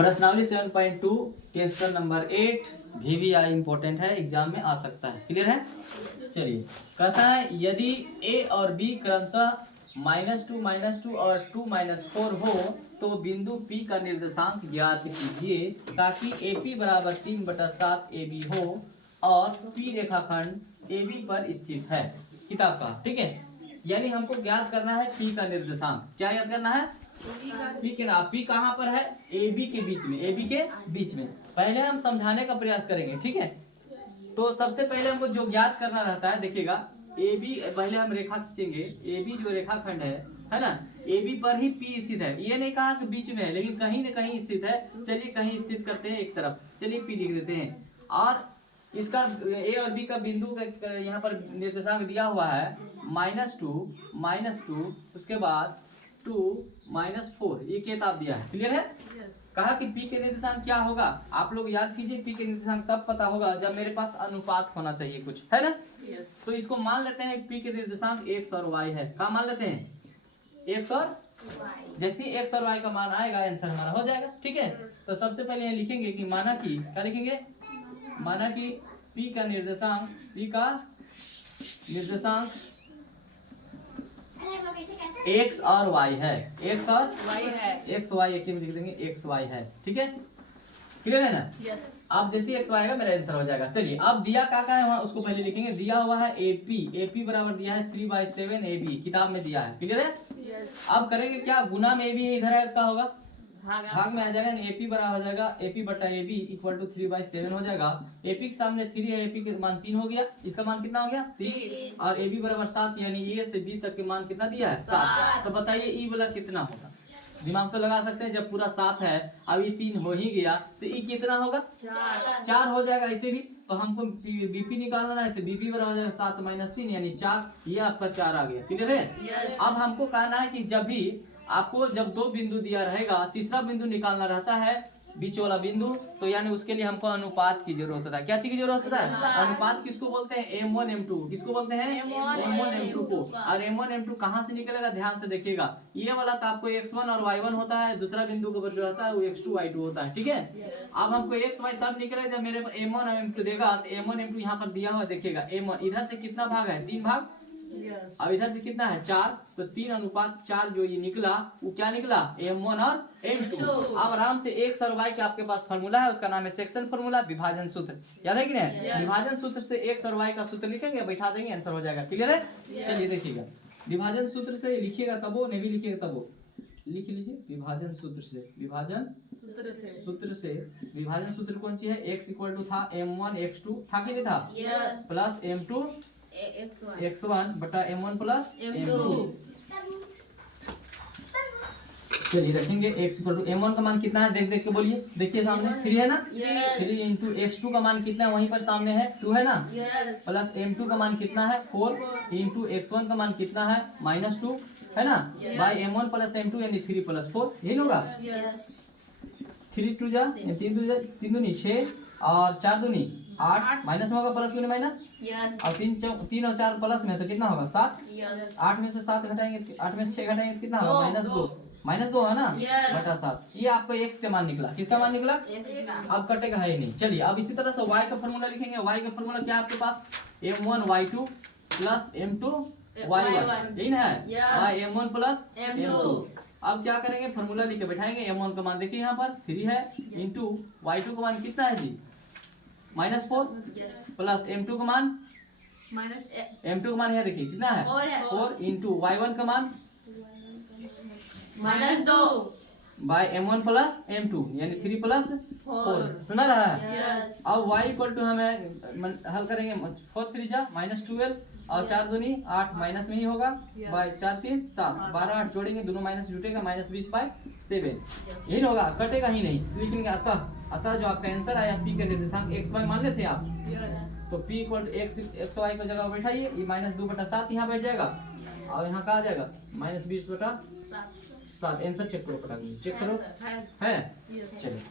प्रश्नावली 7.2 question number 8 VVI important है, exam में आ सकता है। क्लियर है? चलिए, कहता है यदि A और B क्रमशः -2 और 2 -4 हो तो बिंदु P का निर्देशांक ज्ञात कीजिए ताकि AP बराबर 3/7 AB हो और P रेखाखंड AB पर स्थित है। किताब का, ठीक है। यानी हमको ज्ञात करना है P का निर्देशांक। क्या ज्ञात करना है? P के नाम। P कहाँ पर है? AB के बीच में। AB के बीच में। पहले हम समझाने का प्रयास करेंगे, ठीक है। तो सबसे पहले हमको जो ज्ञात करना रहता है, देखिएगा AB पहले हम रेखा खींचेंगे। AB जो रेखाखंड है ना, AB पर ही P स्थित है। ये नहीं कहा कि बीच में है, लेकिन कहीं न कहीं स्थित है। चलिए कहीं स्थित करते हैं एक तरफ। चलिए P लिख देते हैं। और इसका A और B का बिंदु यहाँ पर निर्देशांक दिया हुआ है -2, उसके बाद 2 -4, ये किताब दिया है। क्लियर है? कहा कि P के निर्देशांक क्या होगा? आप लोग याद कीजिए, P के निर्देशांक तब पता होगा जब मेरे पास अनुपात होना चाहिए कुछ, है ना। तो इसको मान लेते हैं P के निर्देशांक x और y है। क्या मान लेते हैं? x और जैसे x और y का मान आएगा आंसर हमारा हो जाएगा, ठीक है। तो सबसे पहले यहाँ लिखेंगे कि माना कि क्या लिखेंगे? माना कि P का निर्देशांक x और y है। x और x y एक लिख देंगे, x y है, ठीक है। क्लियर है ना? यस। अब जैसे x y आएगा मेरा आंसर हो जाएगा। चलिए, अब दिया क्या है वहां उसको पहले लिखेंगे। दिया हुआ है AP बराबर दिया है 3/7 AB, किताब में दिया है। क्लियर है? यस। अब करेंगे क्या? गुना में AB है, इधर क्या होगा? भाग में आ जाएगा। AP बराबर हो जाएगा AP/AB = 3/7 हो जाएगा। AP के सामने 3 है, AP के मान 3 हो गया। इसका मान कितना हो गया? 3। और AB बराबर 7, यानी A से B तक के मान कितना दिया है? 7। तो बताइए E वाला कितना होगा? दिमाग तो लगा सकते हैं, जब पूरा 7 है, अब ये 3 हो ही गया तो E कितना होगा? 4 हो जाएगा। ऐसे भी तो हमको BP निकालना है, तो BP बराबर हो जाएगा 7 - 3 यानी 4। ये आपका 4 आ गया। क्लियर है? अब हमको कहना है कि जब भी आपको जब 2 बिंदु दिया रहेगा, तीसरा बिंदु निकालना रहता है, बीच वाला बिंदु, तो यानी उसके लिए हमको अनुपात की जरूरत होता है। क्या चीज की जरूरत होता है? अनुपात किसको बोलते हैं? M1 M2। किसको बोलते हैं? M1 M2 को। और M1 M2 कहाँ से निकलेगा? ध्यान से देखिएगा। ये वाला तो आपको x1 और y1 होता है, दूसरा बिंदु का जो रहता है वो x2 y2 होता है, ठीक है। अब हमको x y तब निकलेगा जब मेरे M1 और M2 देगा। तो M1 M2 यहाँ पर दिया हुआ देखिएगा। M1 इधर से कितना भाग है? 3 भाग। अब इधर से कितना है? 4। तो 3:4 जो ये निकला वो क्या निकला? M1 और M2। अब आराम से x और y का आपके पास फार्मूला है, उसका नाम है सेक्शन फार्मूला, विभाजन सूत्र। याद है कि नहीं? विभाजन सूत्र से x और y का सूत्र लिखेंगे, बैठा देंगे, आंसर हो जाएगा। क्लियर है? चलिए देखिएगा, विभाजन सूत्र से लिखिएगा तब वो, नहीं भी लिखिएगा तब वो। लिख लीजिए विभाजन सूत्र से। विभाजन सूत्र कौन सी है? x = था M1 x2 था कि नहीं था? प्लस M2 x1 बटा M1 प्लस M2। चलिए रखेंगे x = M1 का मान कितना है? देख के बोलिए। देखिए सामने 3 है ना? 3 × x2 का मान कितना है? वहीं पर सामने है 2 है ना? प्लस M2 का मान कितना है? 4 × x1 का मान कितना है? -2 है ना? बाय M1 प्लस M2 यानी 3 + 4, यही होगा। 3 2 जा 3 दूनी 6 और 4 दूनी 8, माइनस में होगा प्लस में माइनस। और 3 और 4 प्लस में तो कितना होगा? 7। 8 में से 7 घटाएंगे, 8 में से 6 घटाएंगे तो कितना होगा? -2 है ना? बटा 7। ये आपका x का मान निकला। किसका मान निकला? अब कटेगा है ही नहीं। चलिए, अब इसी तरह से y का फॉर्मूला लिखेंगे। y का फॉर्मूला क्या है आपके पास? M1 y2 plus M2 y1, यही ना है? y M1 plus M2। अब क्या करेंगे? फॉर्मूला लिख के बैठाएंगे। M1 का मान देखिए यहाँ पर 3 है, इंटू y2 का मान कितना है जी? -4 प्लस M2 का मान यहाँ देखिए कितना है? 4 इंटू y1 का मान -2 बाय M1 प्लस M2 यानी 3 + 4। सुना रहा है? अब y = हमें हल करेंगे। 4 3 जा -12 और 4 दूनी 8, माइनस में ही होगा। बाय 4 3 7, 12 8 जोड़ेंगे, दोनों माइनस जुटेगा, -20/7, यही होगा, कटेगा ही नहीं। लिखेंगे अतः जो आपका आंसर आया P के निर्देशांक x y मान लेते हैं आप। तो P = x y को जगह बैठाइए। ये -2/7 यहाँ बैठ जाएगा और यहाँ कहा जाएगा -20/7। आंसर चेक करो, चेक करो है। चलिए।